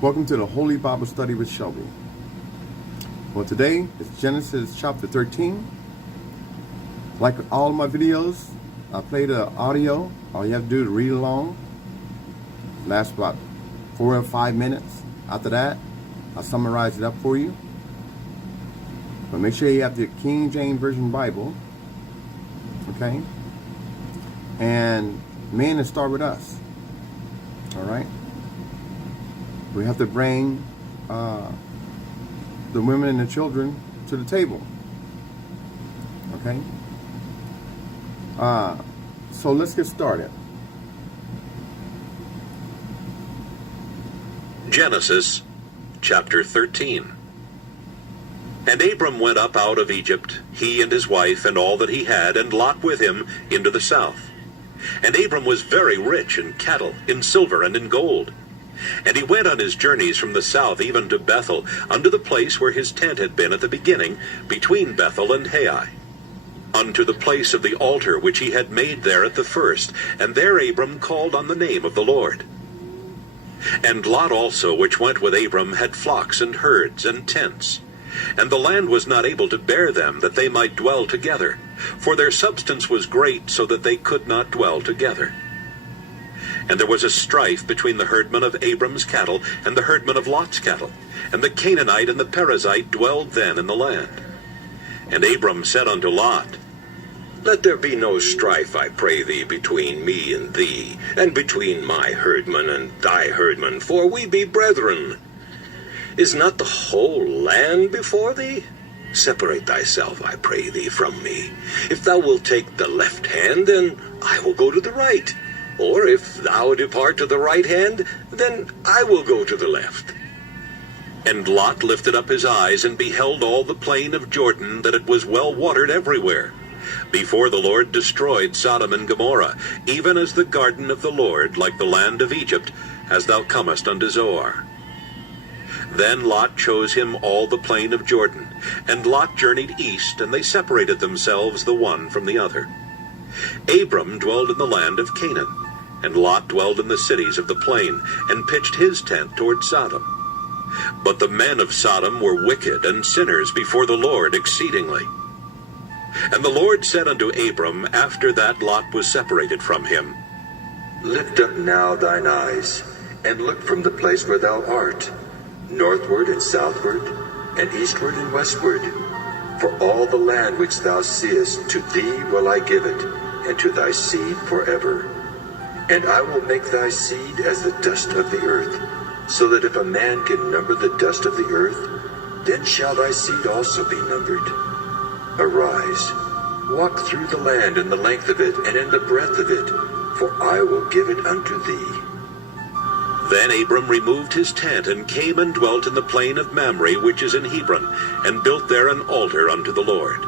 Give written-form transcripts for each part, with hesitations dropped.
Welcome to the Holy Bible Study with Shelby. Well, today is Genesis chapter 13. Like all of my videos, I play the audio. All you have to do is read along. Lasts about 4 or 5 minutes. After that, I'll summarize it up for you. But make sure you have the King James Version Bible. Okay? And men, to start with us. All right? We have to bring the women and the children to the table. Okay? So let's get started. Genesis chapter 13. And Abram went up out of Egypt, he and his wife and all that he had, and Lot with him, into the south. And Abram was very rich in cattle, in silver, and in gold. And he went on his journeys from the south even to Bethel, unto the place where his tent had been at the beginning, between Bethel and Hai, unto the place of the altar which he had made there at the first. And there Abram called on the name of the Lord. And Lot also, which went with Abram, had flocks and herds and tents. And the land was not able to bear them, that they might dwell together, for their substance was great, so that they could not dwell together. And there was a strife between the herdmen of Abram's cattle and the herdmen of Lot's cattle. And the Canaanite and the Perizzite dwelled then in the land. And Abram said unto Lot, Let there be no strife, I pray thee, between me and thee, and between my herdmen and thy herdmen, for we be brethren. Is not the whole land before thee? Separate thyself, I pray thee, from me. If thou wilt take the left hand, then I will go to the right. Or if thou depart to the right hand, then I will go to the left. And Lot lifted up his eyes, and beheld all the plain of Jordan, that it was well watered everywhere, before the Lord destroyed Sodom and Gomorrah, even as the garden of the Lord, like the land of Egypt, as thou comest unto Zoar. Then Lot chose him all the plain of Jordan, and Lot journeyed east, and they separated themselves the one from the other. Abram dwelled in the land of Canaan, and Lot dwelled in the cities of the plain, and pitched his tent toward Sodom. But the men of Sodom were wicked and sinners before the Lord exceedingly. And the Lord said unto Abram, after that Lot was separated from him, Lift up now thine eyes, and look from the place where thou art, northward and southward, and eastward and westward. For all the land which thou seest, to thee will I give it, and to thy seed forever. And I will make thy seed as the dust of the earth, so that if a man can number the dust of the earth, then shall thy seed also be numbered. Arise, walk through the land in the length of it, and in the breadth of it, for I will give it unto thee. Then Abram removed his tent, and came and dwelt in the plain of Mamre, which is in Hebron, and built there an altar unto the Lord.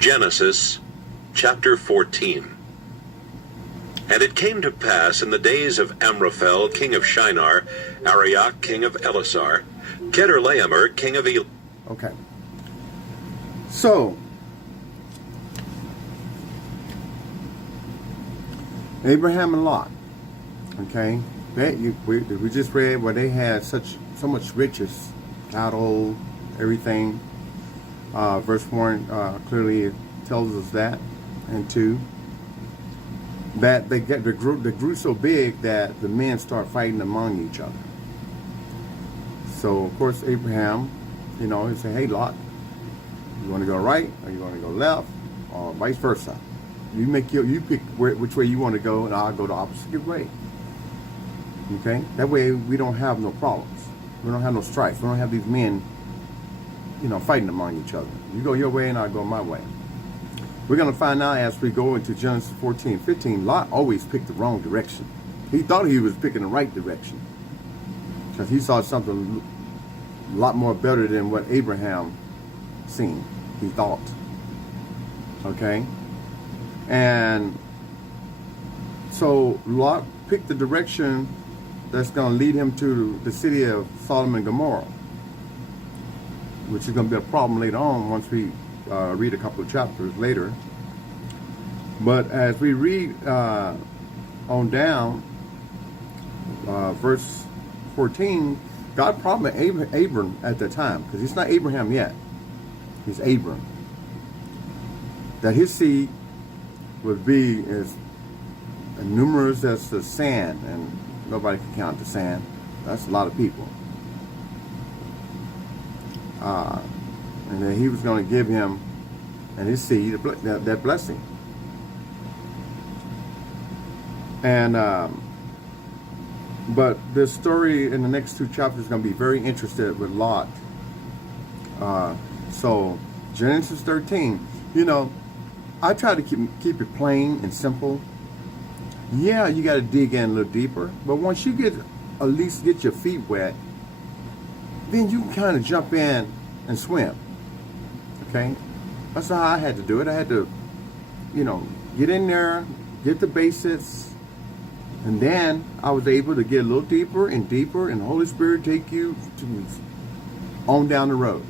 Genesis chapter 14. And it came to pass in the days of Amraphel, king of Shinar, Arioch, king of Elasar, Chedorlaomer, king of Elam. Okay. So, Abraham and Lot. Okay. We just read where they had so much riches, cattle, everything. Verse 1 clearly tells us that. And 2, that they grew so big that the men start fighting among each other. So of course Abraham, he said, hey Lot, you want to go right or you want to go left, or vice versa. You pick which way you want to go, and I'll go the opposite way. Okay, that way we don't have no problems. We don't have no strife. We don't have these men, fighting among each other. You go your way and I'll go my way. We're going to find out as we go into Genesis 14:15, Lot always picked the wrong direction. He thought he was picking the right direction, because he saw something a lot more better than what Abraham seen, he thought. Okay? And so Lot picked the direction that's going to lead him to the city of Sodom and Gomorrah, which is going to be a problem later on once we read a couple of chapters later. But as we read on down, verse 14, God promised Abram at the time, because he's not Abraham yet. He's Abram. That his seed would be as numerous as the sand, and nobody can count the sand. That's a lot of people. And that he was going to give him and his seed that blessing. And but this story in the next 2 chapters is going to be very interested with Lot. So Genesis 13, you know, I try to keep it plain and simple. Yeah, you got to dig in a little deeper, but once you at least get your feet wet, then you can kind of jump in and swim. Okay, that's how I had to do it. I had to, you know, get in there, get the basics, and then I was able to get a little deeper and deeper, and the Holy Spirit take you on down the road.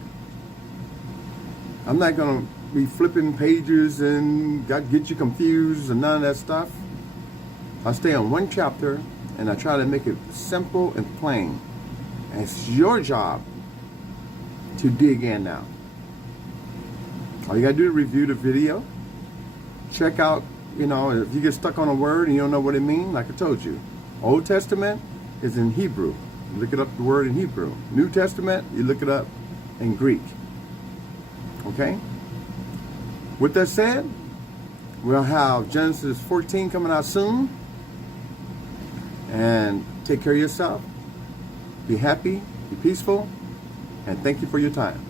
I'm not gonna be flipping pages and get you confused and none of that stuff. I stay on one chapter and I try to make it simple and plain. And it's your job to dig in now. All you gotta do is review the video. Check out, you know, if you get stuck on a word and you don't know what it means, like I told you. Old Testament is in Hebrew. You look it up, the word in Hebrew. New Testament, you look it up in Greek. Okay? With that said, we'll have Genesis 14 coming out soon. And take care of yourself. Be happy, be peaceful, and thank you for your time.